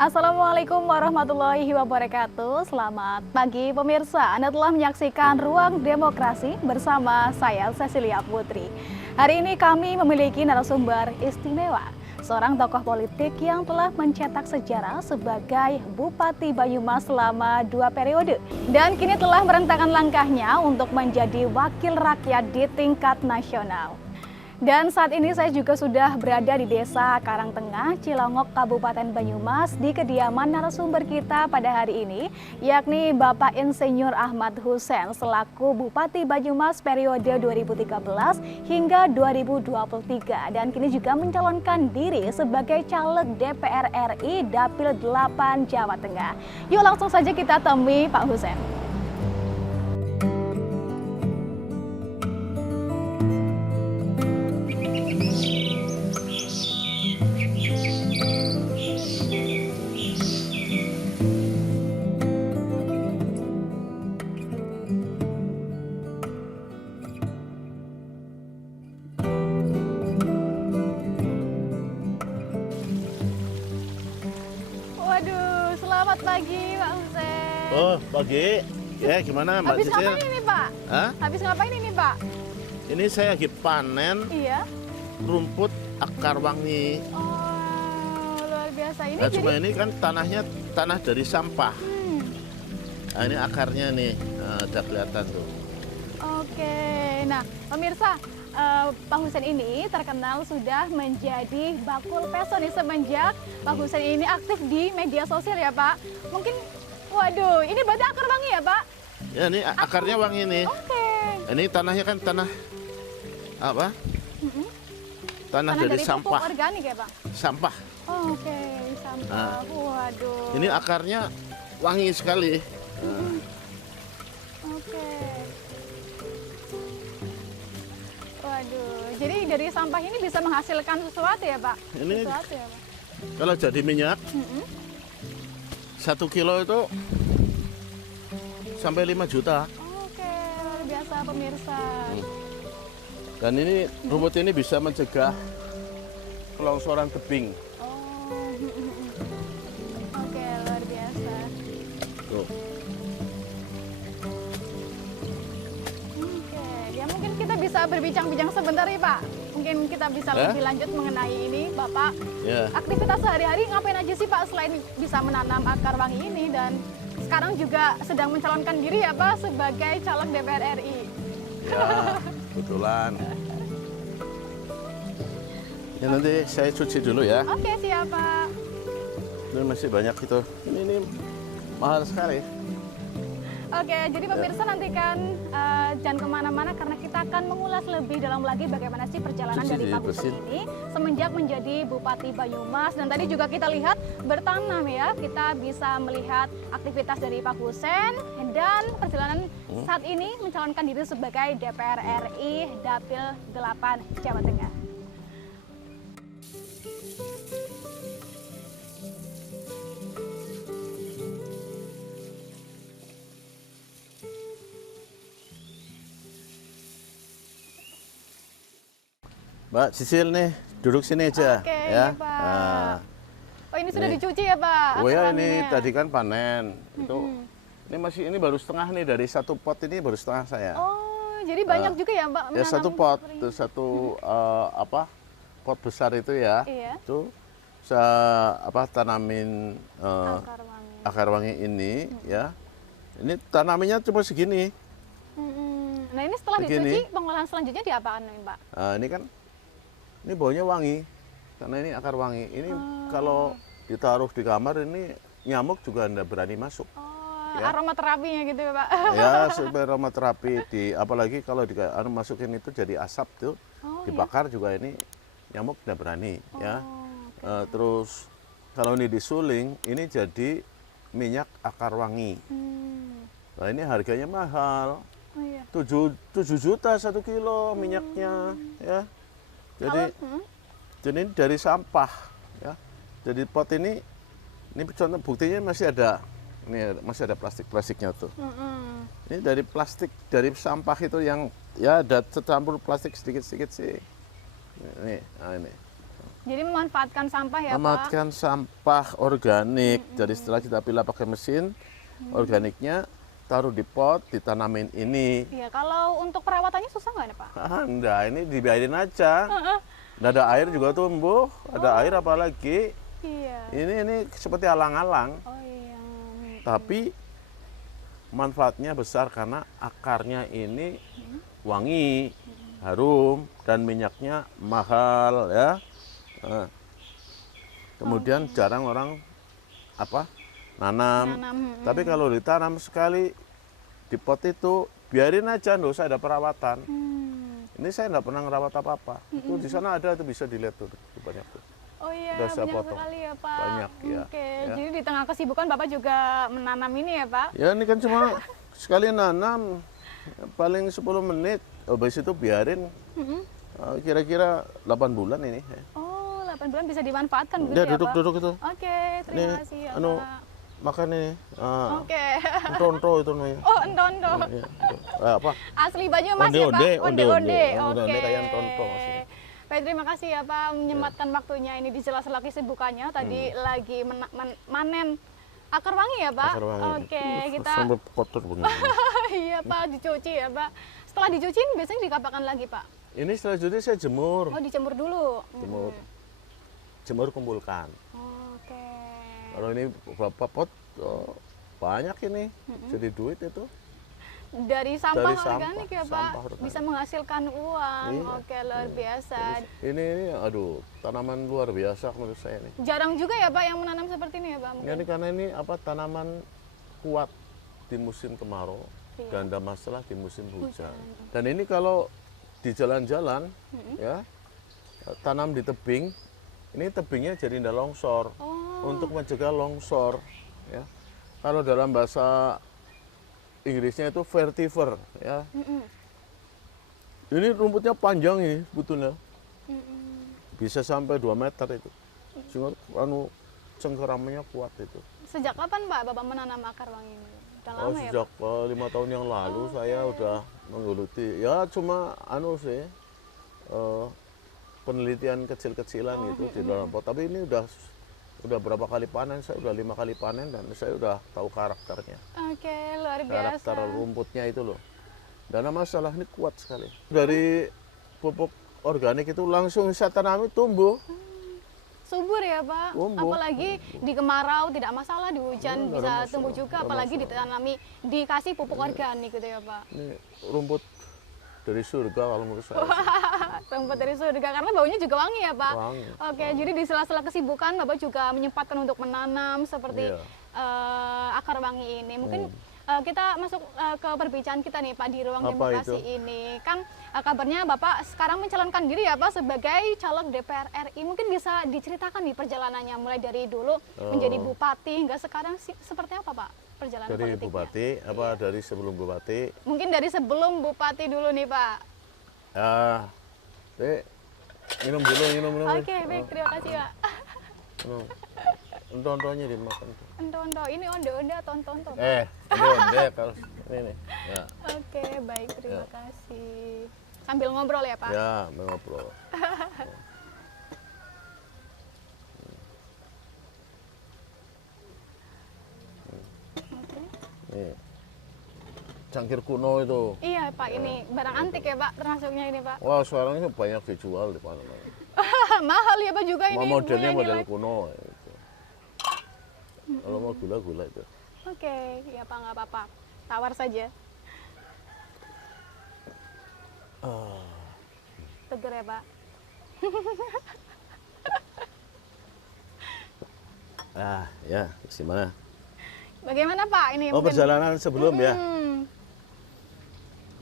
Assalamualaikum warahmatullahi wabarakatuh. Selamat pagi pemirsa. Anda telah menyaksikan Ruang Demokrasi bersama saya Cecilia Putri. Hari ini kami memiliki narasumber istimewa, seorang tokoh politik yang telah mencetak sejarah sebagai Bupati Banyumas selama 2 periode dan kini telah merentangkan langkahnya untuk menjadi wakil rakyat di tingkat nasional. Dan saat ini saya juga sudah berada di Desa Karangtengah, Cilongok, Kabupaten Banyumas di kediaman narasumber kita pada hari ini, yakni Bapak Insinyur Ahmad Hussein selaku Bupati Banyumas periode 2013 hingga 2023 dan kini juga mencalonkan diri sebagai caleg DPR RI Dapil 8 Jawa Tengah. Yuk langsung saja kita temui Pak Hussein. Waduh, selamat pagi Pak Hussein. Oh, pagi. Ya, gimana Mbak Habis Cicil? ngapain ini Pak? Hah? Habis ngapain ini Pak? Ini saya lagi panen Iya. rumput akar wangi. Oh, luar biasa. Ini Nah, jadi... cuma ini kan tanahnya tanah dari sampah. Hmm, Nah, ini akarnya nih, udah kelihatan tuh. Oke, nah pemirsa, Pak Hussein ini terkenal sudah menjadi bakul peso nih semenjak Pak Hussein ini aktif di media sosial ya Pak. Mungkin, waduh, ini berarti akar wangi ya Pak? Ya, ini akarnya wangi nih. Oke. Ini tanahnya kan tanah apa? Mm-mm. Tanah Karena dari pupuk sampah. organik ya Pak? Sampah. Oke, sampah. Waduh. Ini akarnya wangi sekali. Oke. Waduh, jadi dari sampah ini bisa menghasilkan sesuatu ya Pak? Ini Sesuatu ya Pak? kalau jadi minyak, Mm-mm. 1 kilo itu sampai 5 juta. Oke, luar biasa pemirsa. Dan ini rumput ini bisa mencegah kelongsoran tebing. Oh, oke, luar biasa. Tuh. Oke, ya mungkin kita bisa berbincang-bincang sebentar ya Pak. Mungkin kita bisa lebih lanjut mengenai ini, Bapak. Ya. Aktivitas sehari-hari ngapain aja sih Pak selain bisa menanam akar wangi ini dan sekarang juga sedang mencalonkan diri ya Pak sebagai caleg DPR RI. Ya, kebetulan. Ya nanti saya cuci dulu ya. Oke, siap Pak. Ini masih banyak itu. Ini mahal sekali. Oke, jadi pemirsa nantikan jangan kemana-mana karena kita akan mengulas lebih dalam lagi bagaimana sih perjalanan Cuci dari di Pak Hussein besin. ini semenjak menjadi Bupati Banyumas. Dan tadi juga kita lihat bertanam ya, kita bisa melihat aktivitas dari Pak Hussein dan perjalanan saat ini mencalonkan diri sebagai DPR RI Dapil 8 Jawa Tengah. Mbak Cicil nih, duduk sini aja. Oke, ya. iya, Pak. Nah, Oh, ini sudah Nih. dicuci ya Pak? oh ya akar ini wanginya? tadi kan panen. Itu ini baru setengah nih dari 1 pot ini baru setengah saya. Oh, jadi banyak juga ya Pak? Ya menanam 1 pot, seperti itu ini? 1 pot besar itu ya. Iya. Itu saya tanamin Akar wangi. akar wangi ini ya. Ini tanaminnya cuma segini. Nah ini setelah Begini. dicuci, pengolahan selanjutnya diapakan nih Pak? Nah, ini kan ini baunya wangi karena ini akar wangi. Ini kalau ditaruh di kamar ini nyamuk juga nggak berani masuk. Oh, Ya. aromaterapinya gitu ya Pak? Ya supaya aromaterapi apalagi kalau masukin itu jadi asap tuh Oh, dibakar juga ini nyamuk nggak berani ya. Oh, Terus kalau ini disuling ini jadi minyak akar wangi. Nah ini harganya mahal. oh iya. 7 juta 1 kilo minyaknya ya. Jadi jadi ini dari sampah ya. Jadi pot ini contoh buktinya masih ada plastiknya tuh. Ini dari plastik dari sampah itu yang ya ada tercampur plastik sedikit-sedikit sih. Ini, nah ini. Jadi memanfaatkan sampah ya Pak? Memanfaatkan sampah organik. Jadi setelah kita pilah pakai mesin, organiknya taruh di pot, ditanamin ini. Iya, kalau untuk perawatannya susah nggak nih Pak? Enggak, ini dibiarin aja. Nggak ada air juga tumbuh, ada air apalagi. Iya. Ini seperti alang-alang. Oh iya. Tapi manfaatnya besar karena akarnya ini wangi, harum, dan minyaknya mahal ya. Kemudian jarang orang nanam. Tapi kalau ditanam sekali di pot itu biarin aja, nggak usah ada perawatan. Ini saya nggak pernah ngerawat apa-apa. Itu di sana ada, itu bisa dilihat tuh banyak tuh. Oh iya, Udah saya banyak potong. sekali ya Pak. Banyak, ya. Oke, Ya. jadi di tengah kesibukan Bapak juga menanam ini ya Pak? Ya ini kan cuma sekali nanam paling 10 menit. Habis itu biarin kira-kira 8 bulan ini. Oh, 8 bulan bisa dimanfaatkan begitu Ya ya Pak? duduk itu. Oke, terima Ini kasih ya anu Pak. makan ini. Oke. Tonto itu namanya. Oh, endo-endo. Ya, apa? Asli Banyumas ya Pak? Onde-onde, Onde-onde. onde-onde Oke. kayak tonto maksudnya. Baik, terima kasih ya Pak menyempatkan waktunya ini di sela-sela kesibukannya. Tadi lagi manen akar wangi ya Pak? Akar wangi. Oke, kita Sampai kotor begini. iya Pak, dicuci ya Pak. Setelah dicuci ini biasanya dikapakan lagi Pak? Ini selanjutnya saya jemur. Oh, dijemur dulu. Jemur kumpulkan. Oke. Kalau ini berapa pot, banyak ini. Jadi duit itu. Dari sampah Dari sampah, organik ya Pak, sampah organik. bisa menghasilkan uang. Iya. Oke, luar biasa. Ini aduh, tanaman luar biasa menurut saya ini. Jarang juga ya Pak yang menanam seperti ini ya Pak? Mungkin. Ini karena ini tanaman kuat di musim kemarau, Iya. ganda masalah di musim hujan. Dan ini kalau di jalan-jalan ya tanam di tebing, ini tebingnya jadi ndak longsor. Untuk mencegah longsor ya. Kalau dalam bahasa Inggrisnya itu vetiver ya. Ini rumputnya panjang ini sebetulnya. Bisa sampai 2 meter itu. Sehingga cengkeramannya kuat itu. Sejak kapan Pak Bapak menanam akar wangi ini? Udah lama ya Sejak Pak? 5 tahun yang lalu saya udah menggeluti. Ya cuma sih penelitian kecil-kecilan gitu di dalam pot. Tapi ini udah berapa kali panen, saya udah 5 kali panen dan saya udah tahu karakternya. Oke, luar biasa. Karakter rumputnya itu loh. Dan masalah ini kuat sekali. Dari pupuk organik itu langsung saya tanami tumbuh. Subur ya Pak, Tumbuh. apalagi di kemarau tidak masalah, di hujan Nggak ada bisa masalah, tumbuh juga, nggak apalagi masalah. ditanami, dikasih pupuk organik gitu ya Pak. Ini rumput dari surga kalau menurut saya. Rumput dari surga, karena baunya juga wangi ya Pak. Wangi. Oke, jadi di sela-sela kesibukan Bapak juga menyempatkan untuk menanam seperti Iya. akar wangi ini. Mungkin kita masuk ke perbincangan kita nih Pak di ruang Apa demokrasi itu? ini. Kan kabarnya Bapak sekarang mencalonkan diri ya Pak sebagai caleg DPR RI. Mungkin bisa diceritakan nih perjalanannya mulai dari dulu menjadi bupati hingga sekarang seperti apa Pak perjalanan Dari politiknya? bupati, dari sebelum bupati. Mungkin dari sebelum bupati dulu nih Pak. Minum dulu, minum. Oke, baik, terima kasih Pak. Onto-ontonya dimakan. Endo-endo, ini onde-onde atau onto-onto? Onde kalau ini nih. Ya, Oke, baik, terima kasih. Sambil ngobrol ya Pak? ya mengobrol. Oke. Nih. Cangkir kuno itu. Iya Pak, ini barang antik ya Pak, termasuknya ini Pak. Wah, sekarang ini banyak dijual di mana-mana. Mahal ya Pak juga ini. Modelnya punya model nilai. kuno. Gitu. Kalau mau gula-gula itu. Oke, ya Pak, nggak apa-apa. Tawar saja. Seger ya Pak. Ya, gimana? Bagaimana Pak ini? Oh, mungkin- perjalanan sebelum ya. Hmm.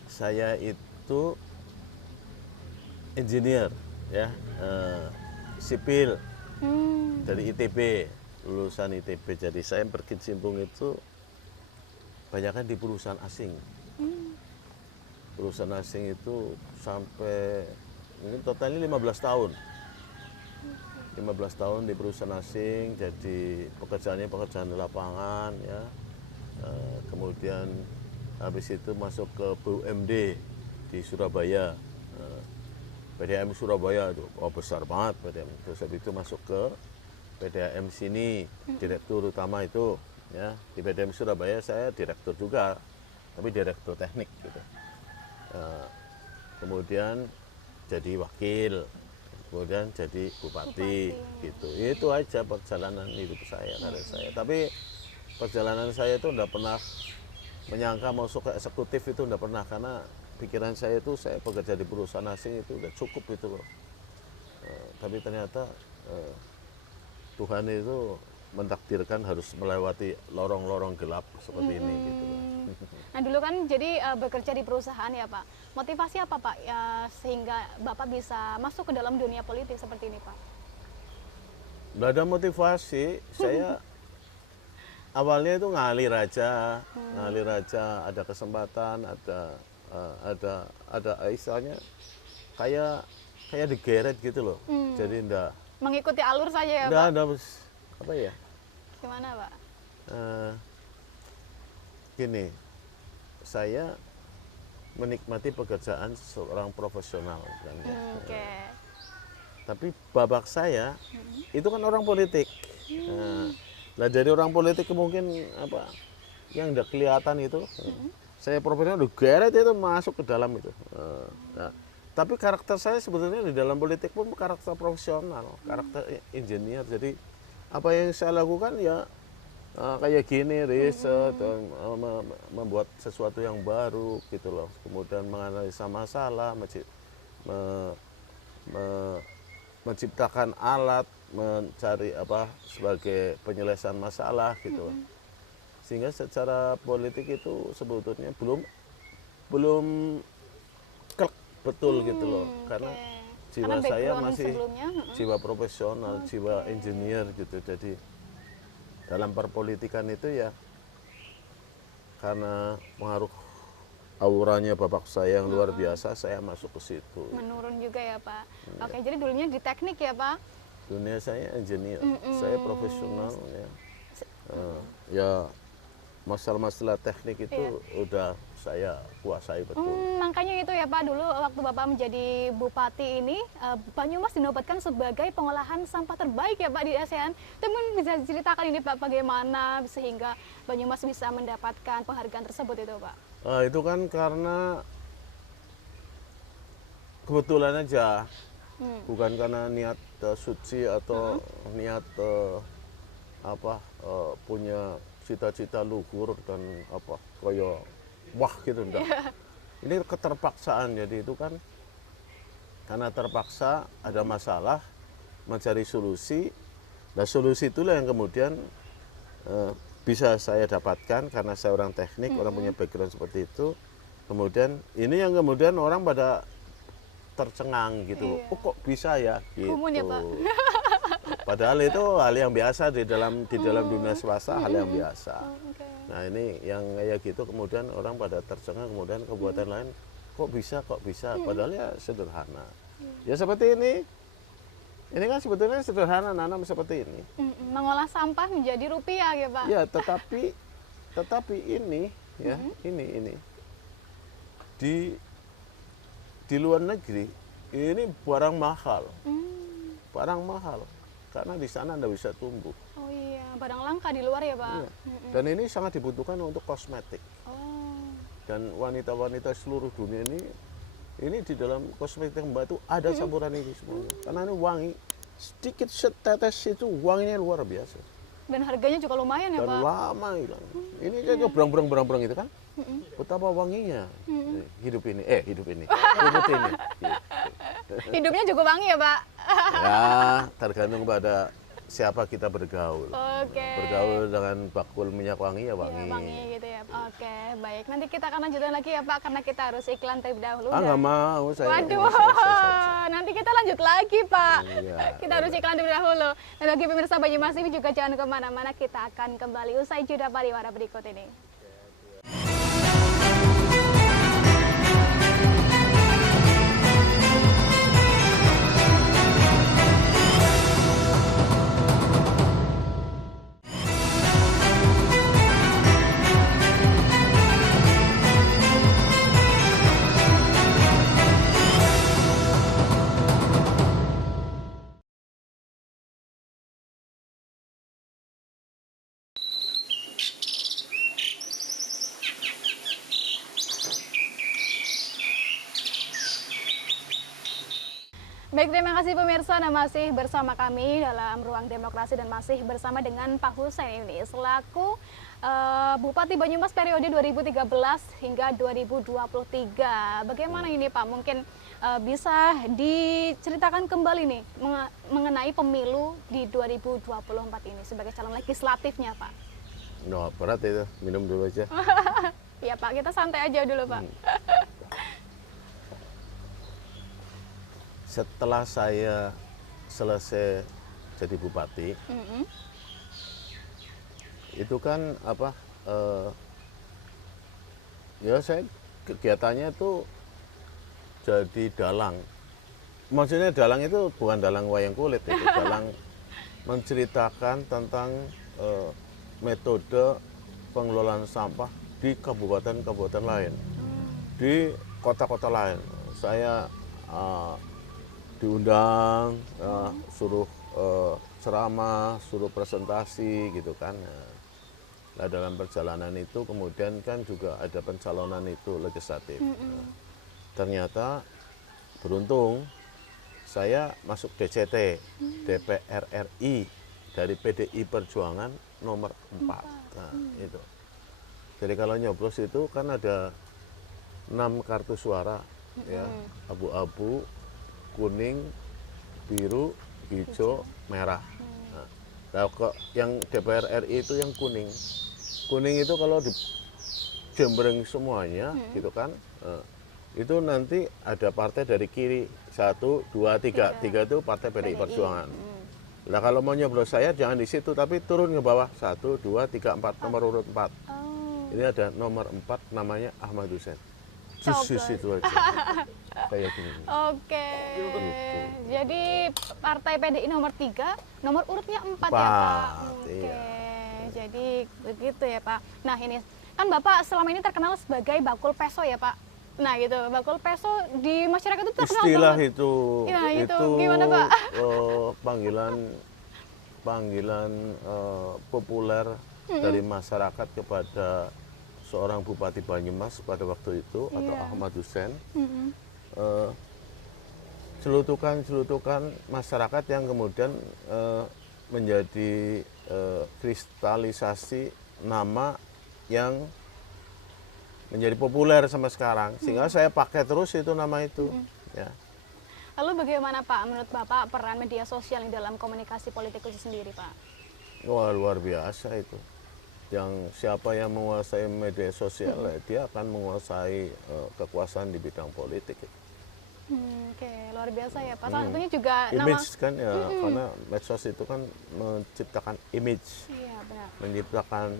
Saya itu engineer ya, sipil dari ITB, lulusan ITB. Jadi saya berkecimpung itu banyaknya di perusahaan asing. Perusahaan asing itu sampai mungkin totalnya 15 tahun. 15 tahun di perusahaan asing, jadi pekerjaannya pekerjaan di lapangan ya. Kemudian habis itu masuk ke BUMD di Surabaya. PDAM Surabaya itu, oh besar banget PDAM. Terus habis itu masuk ke PDAM sini, direktur utama itu, ya. Di PDAM Surabaya saya direktur juga, tapi direktur teknik gitu. Kemudian jadi wakil, kemudian jadi bupati, gitu. Itu aja perjalanan hidup saya, karir saya. Tapi perjalanan saya itu udah pernah menyangka masuk ke eksekutif itu udah pernah, karena pikiran saya itu saya bekerja di perusahaan asing itu udah cukup itu loh. Tapi ternyata Tuhan itu mentakdirkan harus melewati lorong-lorong gelap seperti ini gitu loh. Nah dulu kan jadi bekerja di perusahaan ya Pak. Motivasi apa Pak ya, sehingga Bapak bisa masuk ke dalam dunia politik seperti ini Pak? Nggak ada motivasi, saya awalnya itu ngalir aja, ada kesempatan, ada istilahnya kayak digeret gitu loh. Jadi enggak mengikuti alur saja ya enggak Pak? ada apa ya? Gimana Pak? Gini, saya menikmati pekerjaan seorang profesional kan ya. Oke. Tapi babak saya itu kan orang politik. Nah, jadi orang politik mungkin apa yang udah kelihatan itu, saya profesional udah geret itu masuk ke dalam itu. Nah, tapi karakter saya sebetulnya di dalam politik pun karakter profesional, karakter engineer. Jadi apa yang saya lakukan ya kayak gini, riset, membuat sesuatu yang baru gitu loh. Kemudian menganalisa masalah, menciptakan alat, mencari apa sebagai penyelesaian masalah gitu. Sehingga secara politik itu sebetulnya belum klek betul gitu loh, karena jiwa saya masih jiwa profesional, jiwa engineer gitu. Jadi dalam perpolitikan itu ya karena pengaruh auranya bapak saya yang luar biasa, saya masuk ke situ. Menurun juga ya Pak. Oke, jadi dulunya di teknik ya Pak? Dunia saya engineer, saya profesional ya. Ya masalah-masalah teknik itu udah saya kuasai betul. Makanya itu ya Pak, dulu waktu Bapak menjadi bupati ini, Banyumas dinobatkan sebagai pengolahan sampah terbaik ya Pak di ASEAN. Teman bisa diceritakan ini Pak, bagaimana sehingga Banyumas bisa mendapatkan penghargaan tersebut itu Pak? Itu kan karena kebetulan aja, bukan karena niat suci atau niat punya cita-cita luhur dan apa koyo wah gitu enggak. Ini keterpaksaan, jadi itu kan karena terpaksa ada masalah mencari solusi. Nah solusi itulah yang kemudian bisa saya dapatkan karena saya orang teknik, orang punya background seperti itu. Kemudian ini yang kemudian orang pada tercengang gitu. Oh kok bisa ya gitu. Kumun ya Pak? Padahal itu hal yang biasa di dalam dunia swasta, hal yang biasa. Nah ini yang kayak gitu kemudian orang pada tercengang, kemudian kebuatan lain kok bisa, padahal ya sederhana. Ya seperti ini kan sebetulnya sederhana, nanam seperti ini. Mengolah sampah menjadi rupiah ya Pak? Ya tetapi ini ya ini di luar negeri ini barang mahal, karena di sana Anda bisa tumbuh. Oh iya, barang langka di luar ya Pak? Iya. Dan ini sangat dibutuhkan untuk kosmetik. Dan wanita-wanita seluruh dunia ini di dalam kosmetik Mbak itu ada campuran ini semuanya. Karena ini wangi, sedikit setetes itu wanginya luar biasa. Dan harganya juga lumayan ya Dan Pak? lama hilang. Ini aja berang-berang itu kan. Betapa wanginya hidup ini. Rumput ini. Hidupnya cukup wangi ya Pak? Ya, tergantung pada siapa kita bergaul. Oke. Bergaul dengan bakul minyak wangi ya Iya, wangi. wangi gitu ya. Oke, baik. Nanti kita akan lanjutkan lagi ya Pak, karena kita harus iklan terlebih dahulu. Nggak mau saya. Waduh, nanti kita lanjut lagi Pak. Iya, Kita harus iklan terlebih dahulu. Dan bagi pemirsa Banyumas TV juga jangan kemana-mana, kita akan kembali usai jeda pariwara berikut ini. Baik, terima kasih pemirsa. Nah, masih bersama kami dalam Ruang Demokrasi dan masih bersama dengan Pak Hussein ini selaku Bupati Banyumas periode 2013 hingga 2023. Bagaimana ini Pak? Mungkin bisa diceritakan kembali nih mengenai pemilu di 2024 ini sebagai calon legislatifnya Pak. No, berat itu, minum dulu aja. Iya Pak, kita santai aja dulu Pak. Setelah saya selesai jadi bupati, itu kan apa? Ya saya kegiatannya itu jadi dalang. Maksudnya dalang itu bukan dalang wayang kulit, itu dalang menceritakan tentang metode pengelolaan sampah di kabupaten-kabupaten lain, di kota-kota lain. Saya diundang, suruh ceramah, suruh presentasi gitu kan. Nah, dalam perjalanan itu kemudian kan juga ada pencalonan itu legislatif. Ternyata beruntung saya masuk DCT, DPR RI dari PDI Perjuangan nomor 4. Nah, itu. Jadi kalau nyoblos itu kan ada 6 kartu suara, ya, abu-abu, kuning, biru, hijau, merah. Nah, kok yang DPR RI itu yang kuning. Kuning itu kalau dijembreng semuanya, gitu kan, itu nanti ada partai dari kiri 1, 2, 3. 3 itu partai PDI Perjuangan. Nah kalau mau nyoblos saya jangan di situ, tapi turun ke bawah 1, 2, 3, 4, nomor urut 4. Ini ada nomor 4 namanya Ahmad Hussein. Jusis itu aja. Kayak gini. Oke. Gitu. Jadi partai PDI nomor 3, nomor urutnya 4 ya Pak. Oke. Iya. Jadi begitu ya Pak. Nah ini kan Bapak selama ini terkenal sebagai bakul peso ya Pak. Nah gitu, bakul peso di masyarakat itu terkenal Istilah banget. itu, Ya, itu gimana Pak? Panggilan populer dari masyarakat kepada seorang Bupati Banyumas pada waktu itu, atau Ahmad Hussein. Celutukan masyarakat yang kemudian menjadi kristalisasi nama yang menjadi populer sampai sekarang, sehingga saya pakai terus itu nama itu. Ya. Lalu bagaimana Pak menurut Bapak peran media sosial di dalam komunikasi politik itu sendiri Pak? Wah, luar biasa itu. Yang siapa yang menguasai media sosial, dia akan menguasai kekuasaan di bidang politik. Oke, luar biasa ya Pak. Salah satunya juga Image kan ya, karena medsos itu kan menciptakan image, benar. menciptakan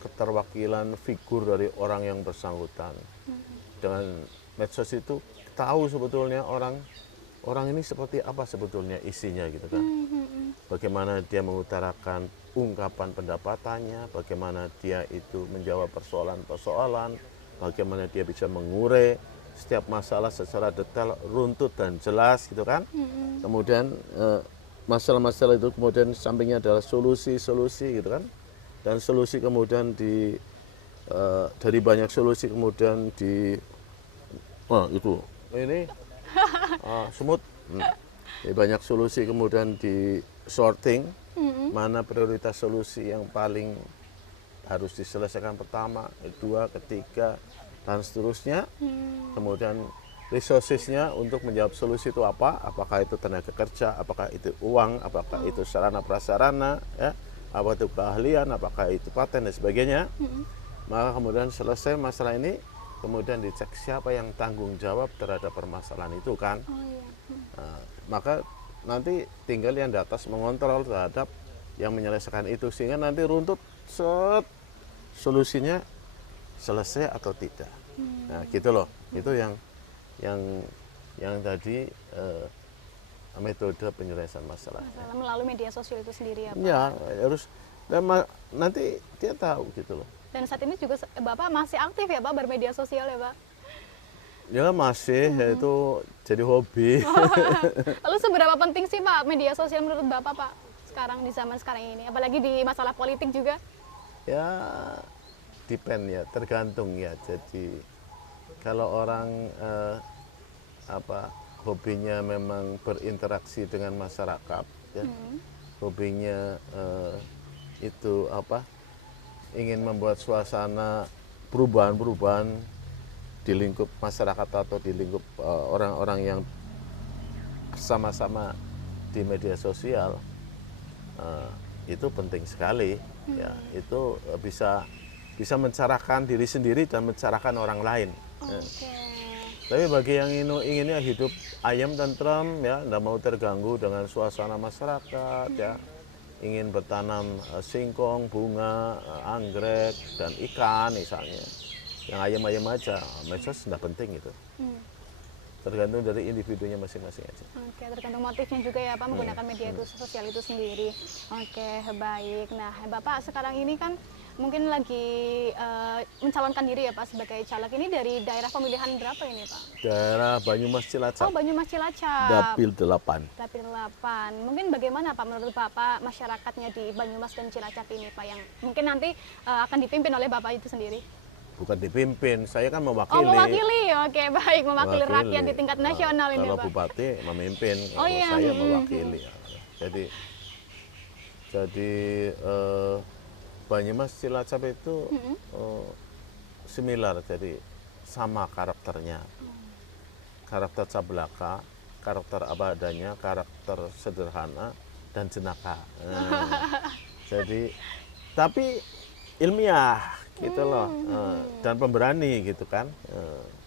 keterwakilan figur dari orang yang bersangkutan. Dengan medsos itu tahu sebetulnya orang ini seperti apa sebetulnya isinya gitu kan. Bagaimana dia mengutarakan ungkapan pendapatannya, bagaimana dia itu menjawab persoalan-persoalan, bagaimana dia bisa mengurai setiap masalah secara detail, runtut dan jelas gitu kan. Kemudian masalah-masalah itu kemudian sampingnya adalah solusi-solusi gitu kan. Dan solusi kemudian dari banyak solusi kemudian ini semut. Dari banyak solusi kemudian di sorting, mana prioritas solusi yang paling harus diselesaikan pertama, kedua, ketiga, dan seterusnya. Kemudian resourcesnya untuk menjawab solusi itu apa? Apakah itu tenaga kerja, apakah itu uang, apakah itu sarana prasarana, ya, apa itu keahlian, apakah itu paten dan sebagainya. Maka kemudian selesai masalah ini, kemudian dicek siapa yang tanggung jawab terhadap permasalahan itu kan. Nah, maka nanti tinggal yang di atas mengontrol terhadap yang menyelesaikan itu, sehingga nanti runtut solusinya selesai atau tidak. Nah gitu loh, itu yang tadi metode penyelesaian masalah. Melalui media sosial itu sendiri ya Pak? Ya harus, dan nanti dia tahu gitu loh. Dan saat ini juga Bapak masih aktif ya Pak bermedia sosial ya Pak? Ya masih, itu jadi hobi. Lalu seberapa penting sih Pak media sosial menurut Bapak Pak sekarang di zaman sekarang ini, apalagi di masalah politik juga? Ya depend ya, tergantung ya. Jadi kalau orang hobinya memang berinteraksi dengan masyarakat, ya. Hobinya itu ingin membuat suasana perubahan-perubahan di lingkup masyarakat atau di lingkup orang-orang yang bersama-sama di media sosial, itu penting sekali, ya. Itu bisa mencerahkan diri sendiri dan mencerahkan orang lain. Ya. Tapi bagi yang inginnya hidup ayam tentrem, ya, tidak mau terganggu dengan suasana masyarakat, ya, ingin bertanam singkong, bunga, anggrek, dan ikan misalnya, yang ayam-ayam aja, medsos tidak penting itu. Tergantung dari individunya masing-masing aja. Oke, tergantung motifnya juga ya Pak, menggunakan media sosial itu sendiri. Oke, baik. Nah, Bapak sekarang ini kan mungkin lagi mencalonkan diri ya Pak sebagai caleg. Ini dari daerah pemilihan berapa ini Pak? Daerah Banyumas Cilacap. Oh, Banyumas Cilacap. Dapil 8. Dapil 8. Mungkin bagaimana Pak menurut Bapak masyarakatnya di Banyumas dan Cilacap ini Pak yang mungkin nanti akan dipimpin oleh Bapak itu sendiri? Bukan dipimpin, saya kan mewakili. Oh, mewakili. Oke, baik, mewakili rakyat di tingkat nasional ini kalau Pak. bupati memimpin, Oh, kalau iya. saya mewakili. Jadi Banyumas Cilacap itu similar, jadi sama karakternya. Karakter Cablaka, karakter apa adanya, karakter sederhana dan jenaka. Jadi tapi ilmiah gitu loh, dan pemberani gitu kan.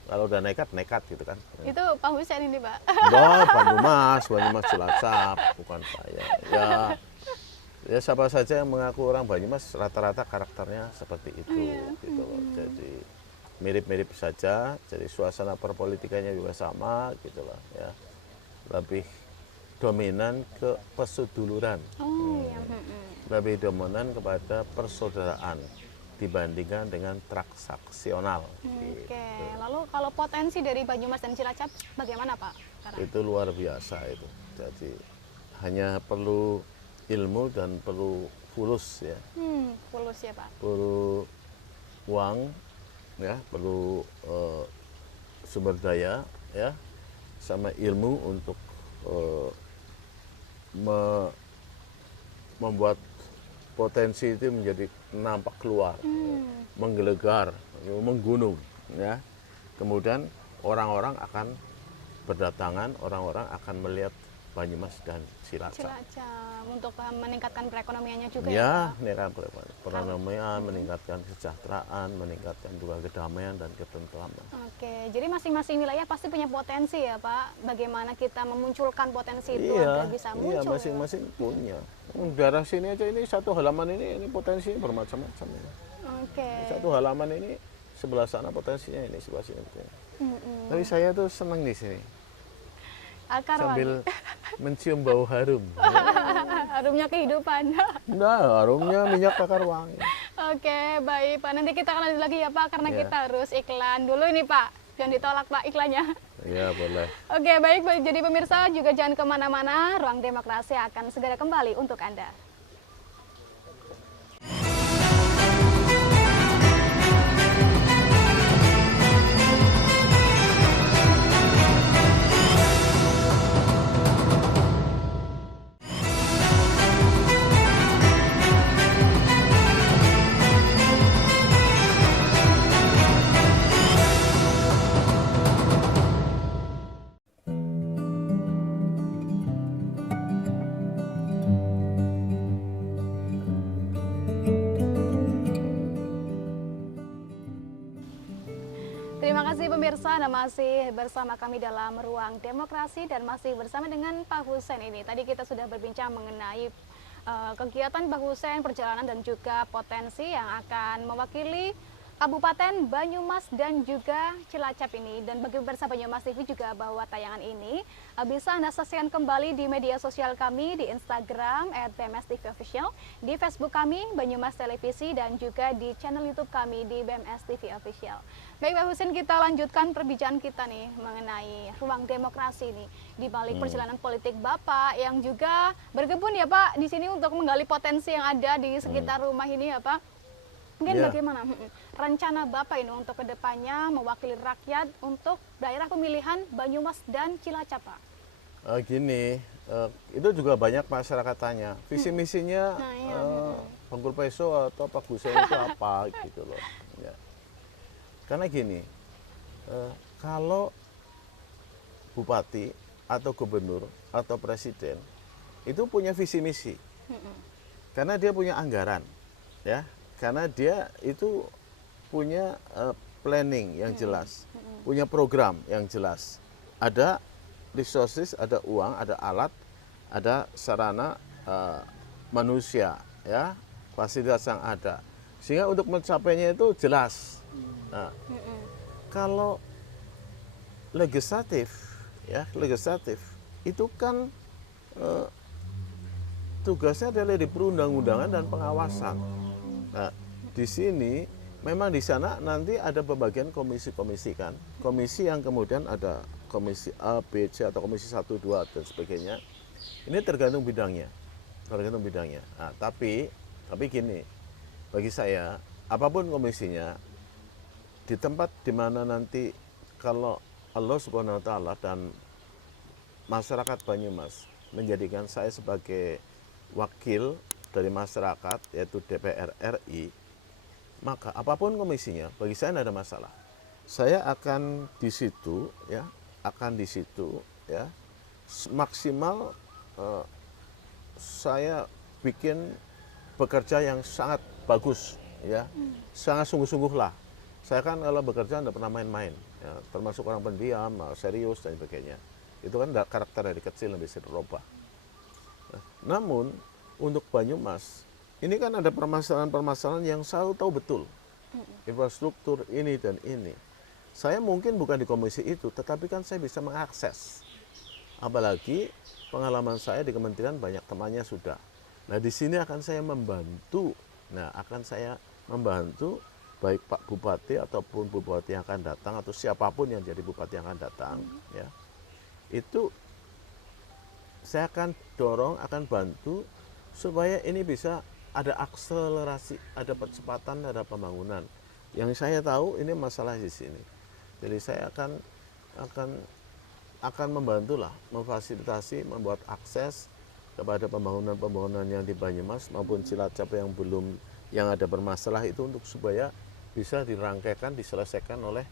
Kalau udah nekat gitu kan. Itu Pak Husein ini Pak. Enggak, Banyumas Cilacap, bukan saya. Ya siapa saja yang mengaku orang Banyumas rata-rata karakternya seperti itu, gitu loh. Jadi mirip-mirip saja. Jadi suasana perpolitikannya juga sama, gitu loh. Ya, lebih dominan ke persaudaraan. Lebih dominan kepada persaudaraan dibandingkan dengan transaksional. Oke, lalu kalau potensi dari Banyumas dan Cilacap bagaimana Pak? Itu luar biasa itu. Jadi hanya perlu ilmu dan perlu fulus, ya. Fulus ya Pak. Perlu uang, ya, perlu sumber daya, ya, sama ilmu untuk membuat potensi itu menjadi nampak keluar, menggelegar, menggunung, ya. Kemudian orang-orang akan berdatangan, orang-orang akan melihat Banyumas dan Cilacap. Untuk meningkatkan perekonomiannya juga ya. Pak? Meningkatkan perekonomian, meningkatkan kesejahteraan, meningkatkan juga kedamaian dan ketentraman. Oke, jadi masing-masing wilayah pasti punya potensi ya Pak. Bagaimana kita memunculkan potensi itu agar bisa muncul? Iya, masing-masing punya. Daerah sini aja ini satu halaman ini potensinya bermacam-macam. Oke. Satu halaman ini sebelah sana potensinya ini, sebelah sini. Tapi saya tuh senang di sini. Sambil mencium bau harum. Harumnya kehidupan. Nah, harumnya minyak bakar wangi. Oke, baik Pak. Nanti kita akan lanjut lagi ya Pak, karena kita harus iklan dulu ini Pak. Jangan ditolak Pak iklannya. Iya, boleh. Oke, baik. Jadi pemirsa juga jangan kemana-mana. Ruang Demokrasi akan segera kembali untuk Anda. Terima kasih pemirsa, Anda masih bersama kami dalam Ruang Demokrasi dan masih bersama dengan Pak Husein ini. Tadi kita sudah berbincang mengenai kegiatan Pak Husein, perjalanan dan juga potensi yang akan mewakili Kabupaten Banyumas dan juga Cilacap ini. Dan bagi pemirsa Banyumas TV juga bahwa tayangan ini bisa Anda saksikan kembali di media sosial kami, di Instagram @bmstv_official, di Facebook kami Banyumas Televisi, dan juga di channel YouTube kami di BMS TV Official. Baik Pak Husein, kita lanjutkan perbincangan kita nih mengenai ruang demokrasi nih di balik perjalanan politik Bapak yang juga berkebun ya Pak di sini untuk menggali potensi yang ada di sekitar rumah ini ya Pak. Mungkin Ya. bagaimana rencana Bapak ini untuk kedepannya mewakili rakyat untuk daerah pemilihan Banyumas dan Cilacap, Pak? Gini, itu juga banyak masyarakat tanya, visi misinya Nah, iya. Bangkul Peso atau Pak Guseng itu apa gitu loh. Ya. Karena gini, kalau bupati atau gubernur atau presiden itu punya visi misi, karena dia punya anggaran, ya, karena dia itu punya planning yang jelas, punya program yang jelas, ada resources, ada uang, ada alat, ada sarana manusia, ya, fasilitas yang ada, sehingga untuk mencapainya itu jelas. Nah, kalau legislatif, ya, legislatif itu kan tugasnya adalah di perundang-undangan dan pengawasan. Nah, di sini memang di sana nanti ada pembagian komisi-komisi kan, komisi yang kemudian ada komisi A, B, C atau komisi 1, 2 dan sebagainya. Ini tergantung bidangnya, tergantung bidangnya. Nah, tapi gini, bagi saya apapun komisinya, di tempat di mana nanti kalau Allah Subhanahu wa taala dan masyarakat Banyumas menjadikan saya sebagai wakil dari masyarakat, yaitu DPR RI, maka apapun komisinya bagi saya tidak ada masalah. Saya akan di situ, ya, ya, maksimal saya bikin bekerja yang sangat bagus, ya, sangat sungguh-sungguh lah. Saya kan kalau bekerja tidak pernah main-main, ya, termasuk orang pendiam, serius dan sebagainya. Itu kan karakter dari kecil yang bisa dirubah. Nah, namun untuk Banyumas ini kan ada permasalahan-permasalahan yang saya tahu betul, infrastruktur ini dan ini. Saya mungkin bukan di komisi itu, tetapi kan saya bisa mengakses. Apalagi pengalaman saya di kementerian banyak temannya sudah. Nah, di sini akan saya membantu. Nah, akan saya membantu baik Pak Bupati ataupun Bupati yang akan datang atau siapapun yang jadi Bupati yang akan datang, ya. Itu saya akan dorong, akan bantu supaya ini bisa ada akselerasi, ada percepatan, ada pembangunan. Yang saya tahu ini masalah di sini. Jadi saya akan membantulah, memfasilitasi, membuat akses kepada pembangunan-pembangunan yang di Banyumas maupun Cilacap yang ada bermasalah itu untuk supaya bisa dirangkaikan, diselesaikan oleh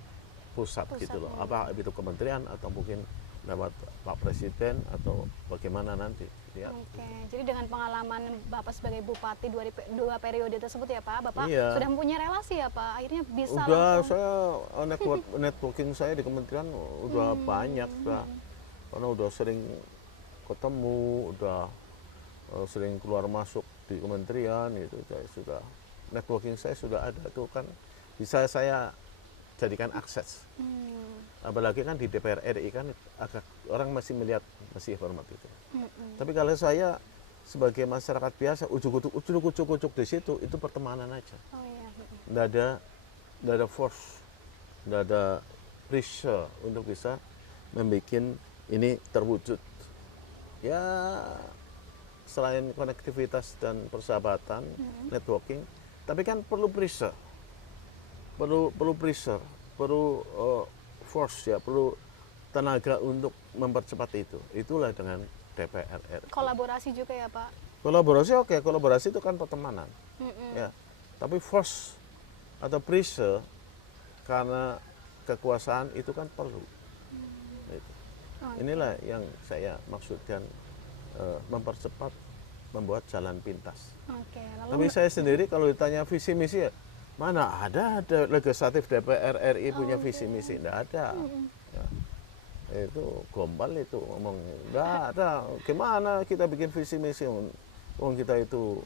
pusat gitu loh. Apa itu kementerian atau mungkin lewat Pak Presiden atau bagaimana nanti. Ya. Oke, jadi dengan pengalaman Bapak sebagai Bupati dua periode tersebut ya Pak, Bapak Iya. sudah mempunyai relasi ya Pak, akhirnya bisa Udah, langsung. saya networking saya di kementerian udah banyak, karena udah sering ketemu, udah sering keluar masuk di kementerian gitu. Saya sudah networking saya sudah ada, itu kan bisa saya jadikan akses. Apalagi kan di DPR RI kan agak orang masih melihat, masih hormat itu. Tapi kalau saya sebagai masyarakat biasa ucuk-ucuk di situ itu pertemanan aja. Oh iya. Nggak ada force, nggak ada pressure untuk bisa membuat ini terwujud. Ya, selain konektivitas dan persahabatan, networking, tapi kan perlu pressure, perlu pressure, perlu force, ya, perlu tenaga untuk mempercepat itu. Itulah dengan DPR RI. Kolaborasi juga ya Pak. Kolaborasi oke, kolaborasi itu kan pertemanan, ya. Tapi force atau pressure karena kekuasaan itu kan perlu. Gitu. Inilah yang saya maksudkan, mempercepat, membuat jalan pintas. Oke, Tapi saya sendiri kalau ditanya visi misi, ya, mana ada legislatif DPR RI punya visi misi, tidak ada. Ya. Itu gombal itu ngomong, nggak ada. Gimana kita bikin visi misi? Wong kita itu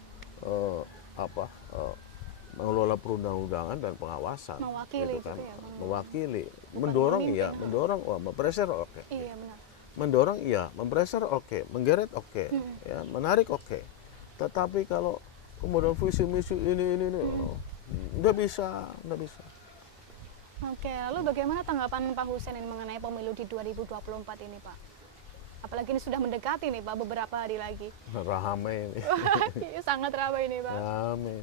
mengelola perundang-undangan dan pengawasan. Mewakili gitu kan. gitu ya, Bang. Mewakili, Bukan mendorong memimpin, iya, mendorong, mempressure oke. Iya benar. Mendorong iya, mempressure oke, menggeret oke, ya, menarik oke. Tetapi kalau kemudian visi misi ini nggak bisa. Oke, lalu bagaimana tanggapan Pak Hussein ini mengenai pemilu di 2024 ini Pak? Apalagi ini sudah mendekati nih Pak, beberapa hari lagi. Rame ini. Sangat ramai ini Pak. Rame.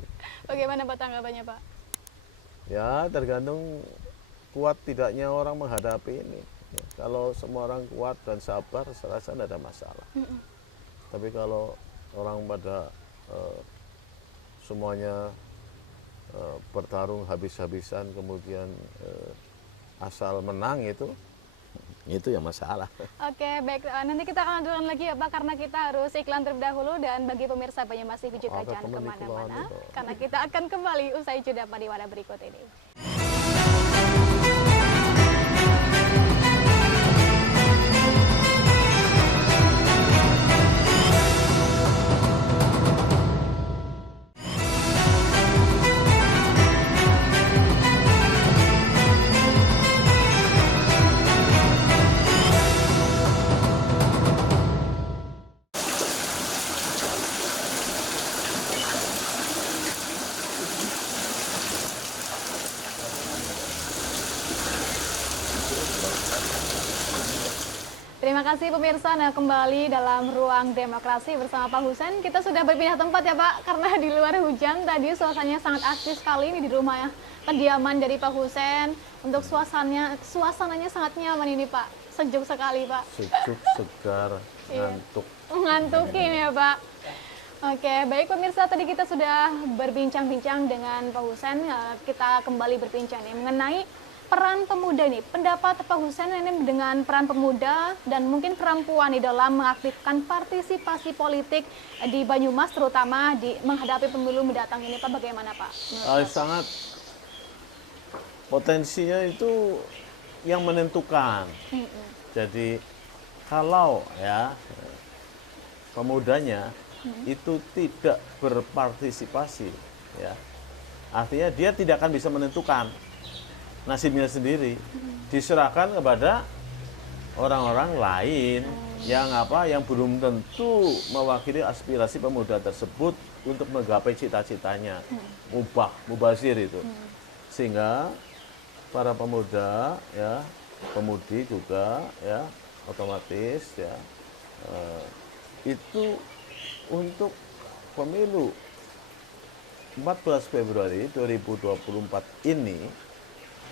Bagaimana Pak tanggapannya Pak? Ya tergantung kuat tidaknya orang menghadapi ini. Ya, kalau semua orang kuat dan sabar, saya rasa tidak ada masalah. Tapi kalau orang pada semuanya bertarung habis-habisan, kemudian asal menang itu yang masalah. Oke, baik. Nanti kita akan lanjutkan lagi ya Pak, karena kita harus iklan terlebih dahulu. Dan bagi pemirsa Banyumas TV juga jangan kemana-mana, karena kita akan kembali usai jeda pariwara berikut ini. Terima kasih pemirsa, nah kembali dalam ruang demokrasi bersama Pak Husein. Kita sudah berpindah tempat ya Pak, karena di luar hujan tadi suasananya sangat asri sekali ini di rumah kediaman dari Pak Husein. Untuk suasananya sangat nyaman ini Pak, sejuk sekali Pak. Sejuk, segar, ngantuk. Ngantukin ya Pak. Oke, baik pemirsa, tadi kita sudah berbincang-bincang dengan Pak Husein. Kita kembali berbincang nih mengenai peran pemuda nih. Pendapat Pak Husein ini dengan peran pemuda dan mungkin perempuan di dalam mengaktifkan partisipasi politik di Banyumas, terutama di menghadapi pemilu mendatang ini Pak, bagaimana Pak? Sangat potensinya itu yang menentukan. Jadi kalau ya pemudanya itu tidak berpartisipasi, ya artinya dia tidak akan bisa menentukan nasibnya sendiri, diserahkan kepada orang-orang lain yang belum tentu mewakili aspirasi pemuda tersebut untuk menggapai cita-citanya, mubazir itu. Sehingga para pemuda, ya pemudi juga, ya otomatis ya itu untuk pemilu 14 Februari 2024 ini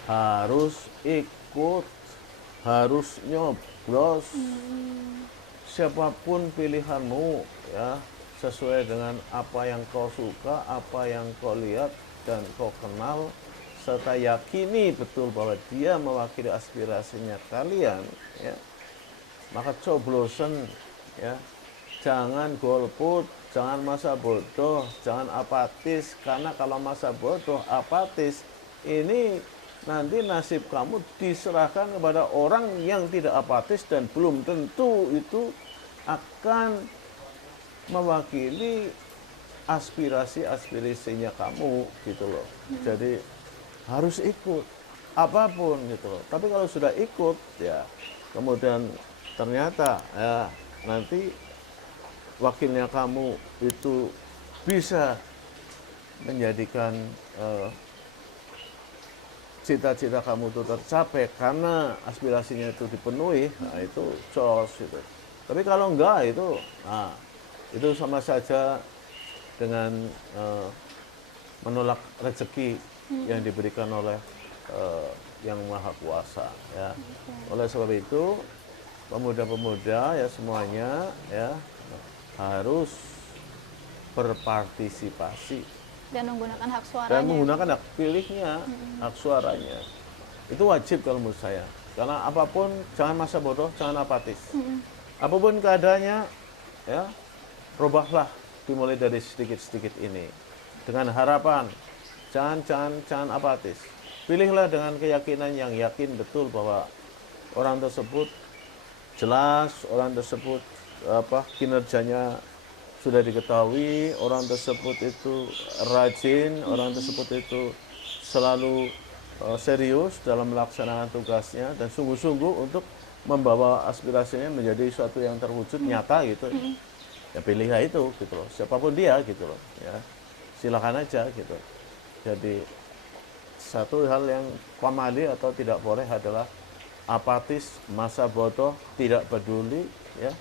harus ikut, harus nyoblos. Siapapun pilihanmu, ya sesuai dengan apa yang kau suka, apa yang kau lihat dan kau kenal, serta yakini betul bahwa dia mewakili aspirasinya kalian, ya maka coblosan, ya jangan golput, jangan masa bodoh, jangan apatis, karena kalau masa bodoh, apatis ini nanti nasib kamu diserahkan kepada orang yang tidak apatis dan belum tentu itu akan mewakili aspirasinya kamu gitu loh. Jadi harus ikut apapun gitu loh. Tapi kalau sudah ikut ya kemudian ternyata ya nanti wakilnya kamu itu bisa menjadikan cita-cita kamu itu tercapai karena aspirasinya itu dipenuhi, nah itu jos itu. Tapi kalau enggak itu, nah itu sama saja dengan menolak rezeki yang diberikan oleh yang Maha Kuasa, ya. Oleh sebab itu pemuda-pemuda ya semuanya ya harus berpartisipasi dan menggunakan hak suaranya. Dan menggunakan hak pilihnya, hak suaranya. Itu wajib kalau menurut saya. Karena apapun, jangan masa bodoh, jangan apatis. Apapun keadaannya, ya, robahlah dimulai dari sedikit-sedikit ini. Dengan harapan, jangan apatis. Pilihlah dengan keyakinan yang yakin betul bahwa orang tersebut jelas, orang tersebut kinerjanya sudah diketahui, orang tersebut itu rajin, orang tersebut itu selalu serius dalam melaksanakan tugasnya dan sungguh-sungguh untuk membawa aspirasinya menjadi suatu yang terwujud nyata gitu. Ya pilihlah itu gitu loh, siapapun dia gitu loh, ya silakan aja gitu. Jadi satu hal yang pamali atau tidak boleh adalah apatis, masa bodoh, tidak peduli, ya,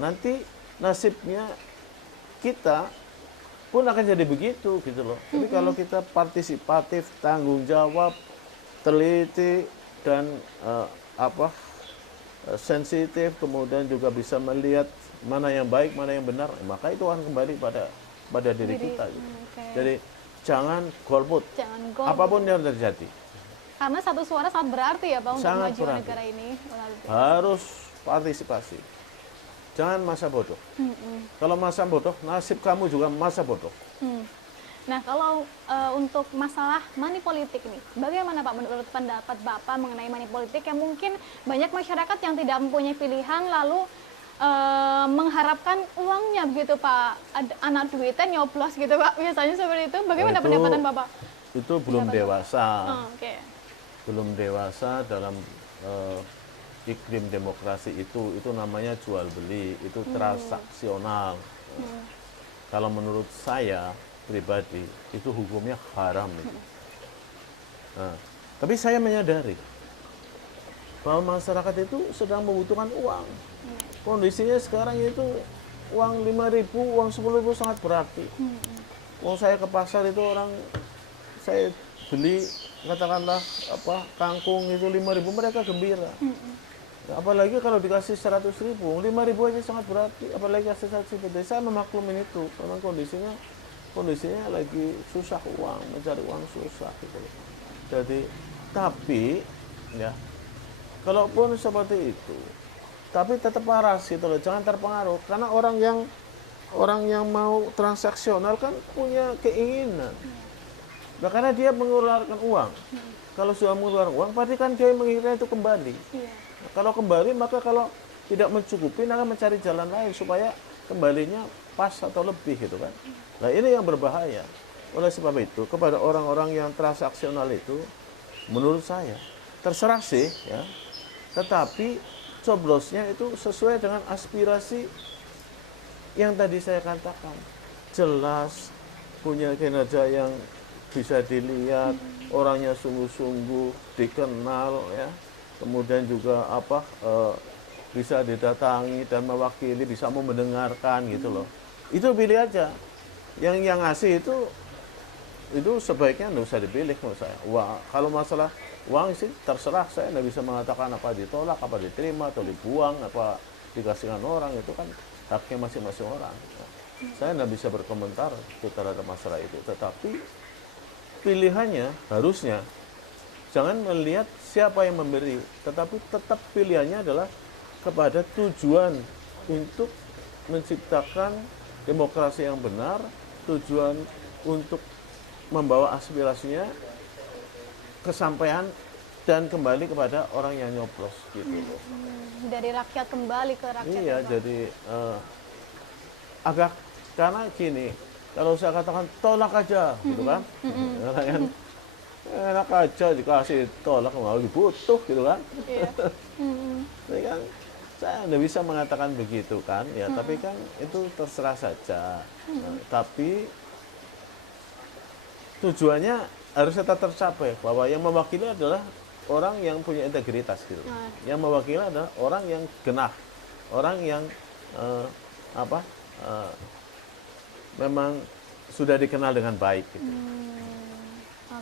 nanti nasibnya kita pun akan jadi begitu gitu loh. Tapi kalau kita partisipatif, tanggung jawab, teliti dan sensitif, kemudian juga bisa melihat mana yang baik, mana yang benar, maka itu akan kembali pada diri kita. Gitu. Jadi jangan golput, apapun yang terjadi. Karena satu suara sangat berarti ya Pak untuk Sangat kemajuan berarti. negara ini. Harus partisipasi. Jangan masa bodoh. Kalau masa bodoh, nasib kamu juga masa bodoh. Nah, kalau untuk masalah money politik nih, bagaimana Pak menurut pendapat Bapak mengenai money politik yang mungkin banyak masyarakat yang tidak mempunyai pilihan lalu mengharapkan uangnya begitu Pak, anak duitnya nyoblos gitu Pak, biasanya seperti itu. Bagaimana pendapatan Bapak? Itu belum dewasa. Oke. Belum dewasa dalam iklim demokrasi itu namanya jual beli, itu transaksional. Kalau menurut saya pribadi itu hukumnya haram itu. Nah, tapi saya menyadari bahwa masyarakat itu sedang membutuhkan uang. Kondisinya sekarang itu uang 5.000, uang 10.000 sangat berarti. Kalau saya ke pasar itu saya beli katakanlah kangkung itu 5.000, mereka gembira. Apalagi kalau dikasih 100.000, 5.000 aja sangat berarti. Apalagi kasih 100.000. Jadi saya memaklumin itu, karena kondisinya lagi susah uang, mencari uang susah gitu. Jadi tapi ya, kalaupun seperti itu, tapi tetap waras gitu loh, jangan terpengaruh. Karena orang yang mau transaksional kan punya keinginan. Nah, karena dia mengeluarkan uang. Kalau sudah mengeluarkan uang, berarti kan dia menginginkan itu kembali. Nah, kalau kembali, maka kalau tidak mencukupi, akan mencari jalan lain supaya kembalinya pas atau lebih gitu kan. Nah, ini yang berbahaya. Oleh sebab itu, kepada orang-orang yang transaksional itu, menurut saya, terserah sih ya, tetapi coblosnya itu sesuai dengan aspirasi yang tadi saya katakan. Jelas, punya kinerja yang bisa dilihat, orangnya sungguh-sungguh dikenal ya, kemudian juga bisa didatangi dan mewakili, bisa mau mendengarkan gitu loh. Itu pilih aja. Yang ngasih itu sebaiknya nggak usah dipilih menurut saya. Wah, kalau masalah uang sih terserah, saya nggak bisa mengatakan apa ditolak, apa diterima atau dibuang, apa dikasihkan orang, itu kan haknya masing-masing orang. Saya nggak bisa berkomentar terhadap masalah itu. Tetapi pilihannya harusnya jangan melihat siapa yang memberi, tetapi tetap pilihannya adalah kepada tujuan untuk menciptakan demokrasi yang benar, tujuan untuk membawa aspirasinya kesampaian dan kembali kepada orang yang nyoblos gitu loh. Dari rakyat kembali ke rakyat. Iya, jadi agak, karena gini, kalau saya katakan tolak aja gitu kan, kan enak aja dikasih tolak, nggak dibutuh gitu kan. Jadi kan saya tidak bisa mengatakan begitu kan ya, tapi kan itu terserah saja. Nah, tapi tujuannya harus tetap tercapai, bahwa yang mewakili adalah orang yang punya integritas gitu. Yang mewakili adalah orang yang genah, orang yang memang sudah dikenal dengan baik gitu.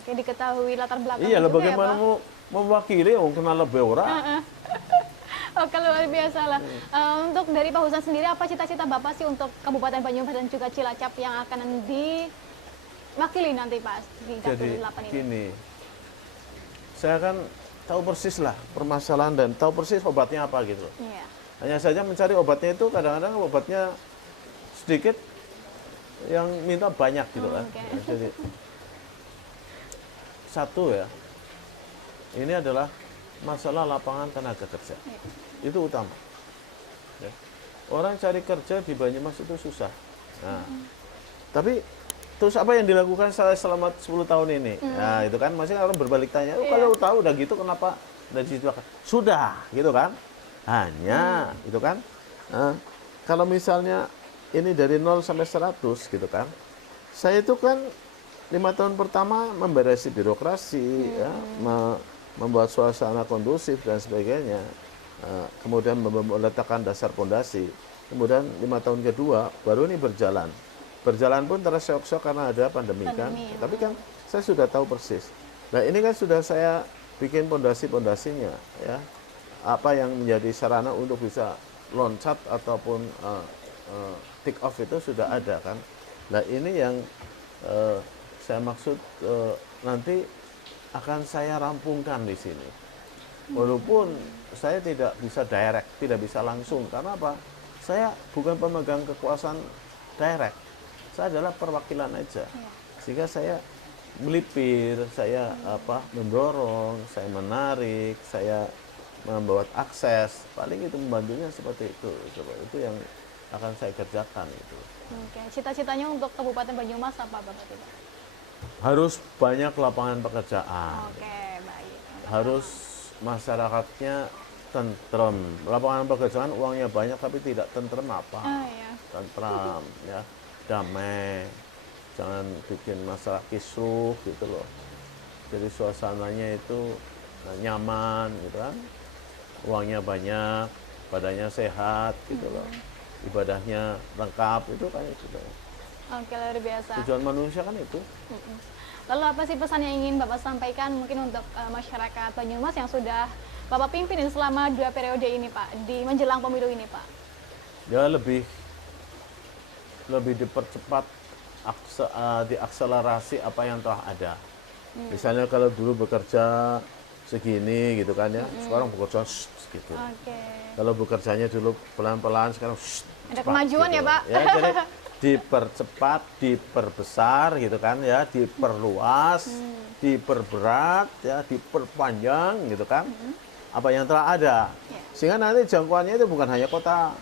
Oke, diketahui latar belakang. Iya, juga bagaimana ya, mau mewakili orang kenal lebih orang. Oke, luar biasa lah. Untuk dari Pak Husan sendiri, apa cita-cita Bapak sih untuk Kabupaten Banyumas dan juga Cilacap yang akan diwakili nanti Pak di Dapil 8 ini? Gini, saya kan tahu persis lah permasalahan dan tahu persis obatnya apa gitu. Iya. Hanya saja mencari obatnya itu kadang-kadang obatnya sedikit, yang minta banyak gitu kan. Jadi satu ya, ini adalah masalah lapangan tenaga kerja. Itu utama. Ya. Orang cari kerja di Banyumas itu susah. Nah, tapi terus apa yang dilakukan saya selama 10 tahun ini? Nah, itu kan masih orang berbalik tanya, kalau tahu udah gitu kenapa dari situ sudah gitu kan? Hanya gitu kan? Kalau misalnya ini dari 0 sampai 100 gitu kan? Saya itu kan 5 tahun pertama memberesi birokrasi, ya, membuat suasana kondusif dan sebagainya. kemudian meletakkan dasar pondasi, kemudian 5 tahun kedua baru ini berjalan. Berjalan pun terseok-seok karena ada pandemi kan. Tapi kan saya sudah tahu persis. Nah ini kan sudah saya bikin pondasi-pondasinya ya. Apa yang menjadi sarana untuk bisa loncat ataupun take off itu sudah ada kan. Nah ini yang saya maksud nanti akan saya rampungkan di sini. Walaupun saya tidak bisa direct, tidak bisa langsung. Karena apa? Saya bukan pemegang kekuasaan direct. Saya adalah perwakilan aja. Sehingga saya melipir, saya mendorong, saya menarik, saya membuat akses. Paling itu membantunya seperti itu. Itu yang akan saya kerjakan itu. Oke, cita-citanya untuk Kabupaten Banyumas apa Bapak itu? Harus banyak lapangan pekerjaan. Oke, baik. Harus masyarakatnya tentrem. Lapangan pekerjaan uangnya banyak tapi tidak tentrem apa? Iya. Tentrem ya. Damai, jangan bikin masalah kisruh gitu loh. Jadi suasananya itu nyaman gitu kan, uangnya banyak, badannya sehat gitu loh, ibadahnya lengkap itu kayak gitu. Oke, luar biasa. Tujuan manusia kan itu. Lalu apa sih pesan yang ingin Bapak sampaikan mungkin untuk masyarakat Banyumas yang sudah Bapak pimpin selama 2 periode ini Pak, di menjelang pemilu ini Pak? Ya lebih dipercepat, diakselerasi apa yang telah ada. Misalnya kalau dulu bekerja segini gitu kan ya, sekarang bekerja gitu. Kalau bekerjanya dulu pelan-pelan, sekarang ada cepat, kemajuan gitu. ya Pak? Ya, jadi dipercepat, diperbesar gitu kan ya, diperluas, diperberat ya, diperpanjang gitu kan. Apa yang telah ada. Sehingga nanti jangkauannya itu bukan hanya kota,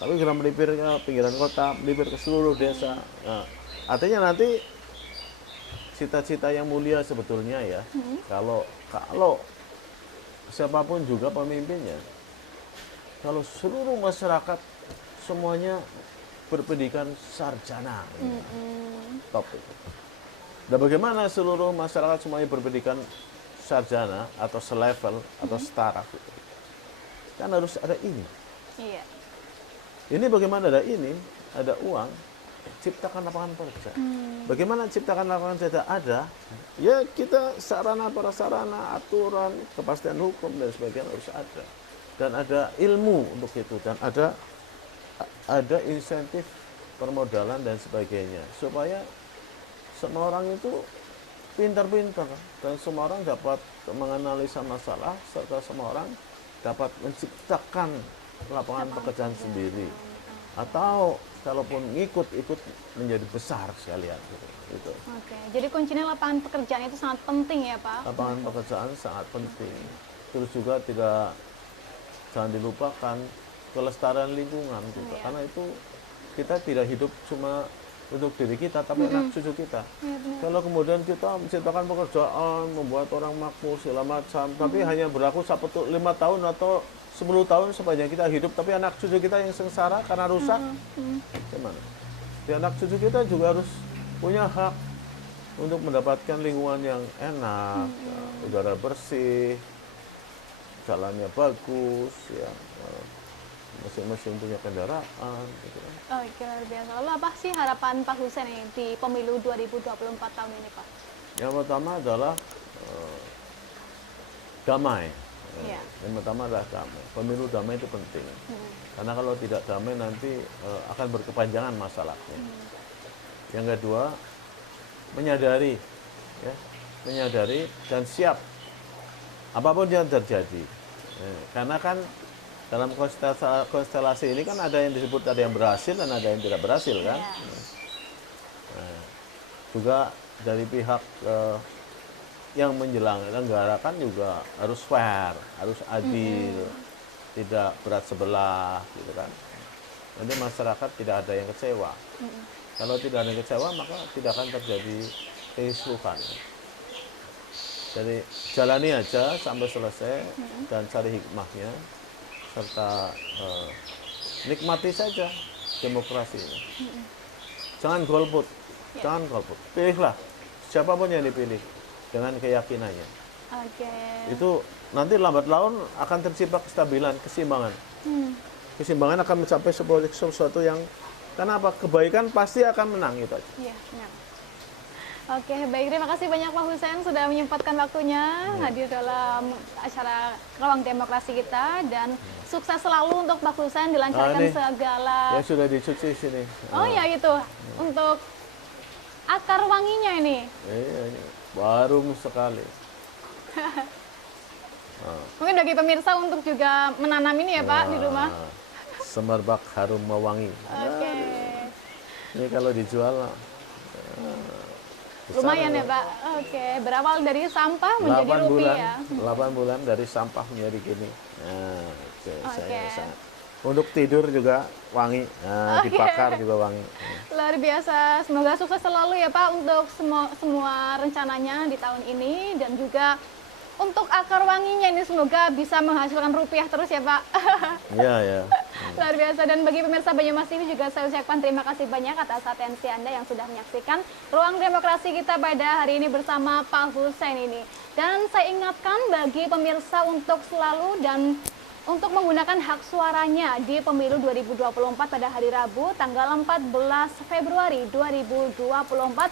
tapi kita melipir ke pinggiran kota, melipir ke seluruh desa. Nah, artinya nanti cita-cita yang mulia sebetulnya ya, kalau siapapun juga pemimpinnya, kalau seluruh masyarakat semuanya berpendidikan sarjana, top itu. Dan bagaimana seluruh masyarakat semuanya berpendidikan sarjana atau selevel atau setara gitu. Kan harus ada ini. Iya. Ini bagaimana ada ini, ada uang, ciptakan lapangan kerja. Bagaimana ciptakan lapangan kerja ada? Ya kita sarana prasarana, aturan, kepastian hukum dan sebagainya harus ada. Dan ada ilmu untuk itu dan ada insentif permodalan dan sebagainya supaya semua orang itu pintar-pintar dan semua orang dapat menganalisa masalah serta semua orang dapat menciptakan lapangan pekerjaan sendiri atau kalaupun ikut menjadi besar sekalian gitu. Oke, jadi kuncinya lapangan pekerjaan itu sangat penting ya Pak? Lapangan pekerjaan sangat penting. Terus juga jangan dilupakan kelestarian lingkungan juga. Karena itu kita tidak hidup cuma untuk diri kita tapi anak cucu kita. Kalau kemudian kita menciptakan pekerjaan, membuat orang makmur segala macam, tapi hanya berlaku 5 tahun atau 10 tahun sepanjang kita hidup, tapi anak cucu kita yang sengsara karena rusak, gimana? Ya, anak cucu kita juga harus punya hak untuk mendapatkan lingkungan yang enak, udara bersih, jalannya bagus, ya, masing-masing punya kendaraan. Gitu. Oke, luar biasa. Lalu apa sih harapan Pak Hussein di pemilu 2024 tahun ini Pak? Yang pertama adalah damai. Yang pertama adalah damai. Pemilu damai itu penting. Karena kalau tidak damai nanti akan berkepanjangan masalahnya. Yang kedua, menyadari dan siap apapun yang terjadi. Karena kan dalam konstelasi ini kan ada yang disebut ada yang berhasil dan ada yang tidak berhasil kan. Juga dari pihak yang menyelenggarakan juga harus fair, harus adil, tidak berat sebelah, gitu kan. Nanti masyarakat tidak ada yang kecewa. Kalau tidak ada yang kecewa, maka tidak akan terjadi keisruhan. Jadi jalani aja sampai selesai dan cari hikmahnya, serta nikmati saja demokrasi ini. Jangan golput, jangan golput. Pilihlah siapapun yang dipilih dengan keyakinannya. Oke. Itu nanti lambat laun akan tercipta kestabilan, keseimbangan. Keseimbangan akan mencapai sesuatu yang, karena apa? Kebaikan pasti akan menang itu aja. Iya, benar. Oke, baik, terima kasih banyak Pak Hussein sudah menyempatkan waktunya hadir dalam acara Ruang Demokrasi kita, dan sukses selalu untuk Pak Hussein dilancarkan ini segala. Ya sudah dicuci sini. Oh ya itu untuk akar wanginya ini. Iya, ini baru sekali. Mungkin bagi pemirsa untuk juga menanam ini ya Pak di rumah. Semerbak harum mewangi. Oke. Ini kalau dijual besar Lumayan ya Pak. Oke, berawal dari sampah menjadi 8 bulan, rupiah. 8 bulan dari sampah menjadi gini. Nah, Oke. Untuk tidur juga wangi, dibakar juga wangi. Luar biasa. Semoga sukses selalu ya Pak untuk semua rencananya di tahun ini, dan juga untuk akar wanginya ini semoga bisa menghasilkan rupiah terus ya Pak. Iya, ya. Luar biasa. Dan bagi pemirsa Banyumas TV juga saya ucapkan terima kasih banyak atas atensi Anda yang sudah menyaksikan Ruang Demokrasi kita pada hari ini bersama Pak Hussein ini. Dan saya ingatkan bagi pemirsa untuk selalu dan untuk menggunakan hak suaranya di pemilu 2024 pada hari Rabu tanggal 14 Februari 2024,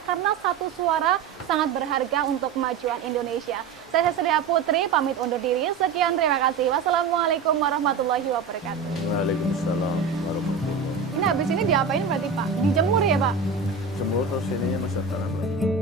karena satu suara sangat berharga untuk kemajuan Indonesia. Saya Cecilia Putri pamit undur diri. Sekian, terima kasih. Wassalamualaikum warahmatullahi wabarakatuh. Waalaikumsalam warahmatullahi wabarakatuh. Ini habis ini diapain berarti Pak? Dijemur ya Pak? Jemur terus ininya masuk tanam lagi.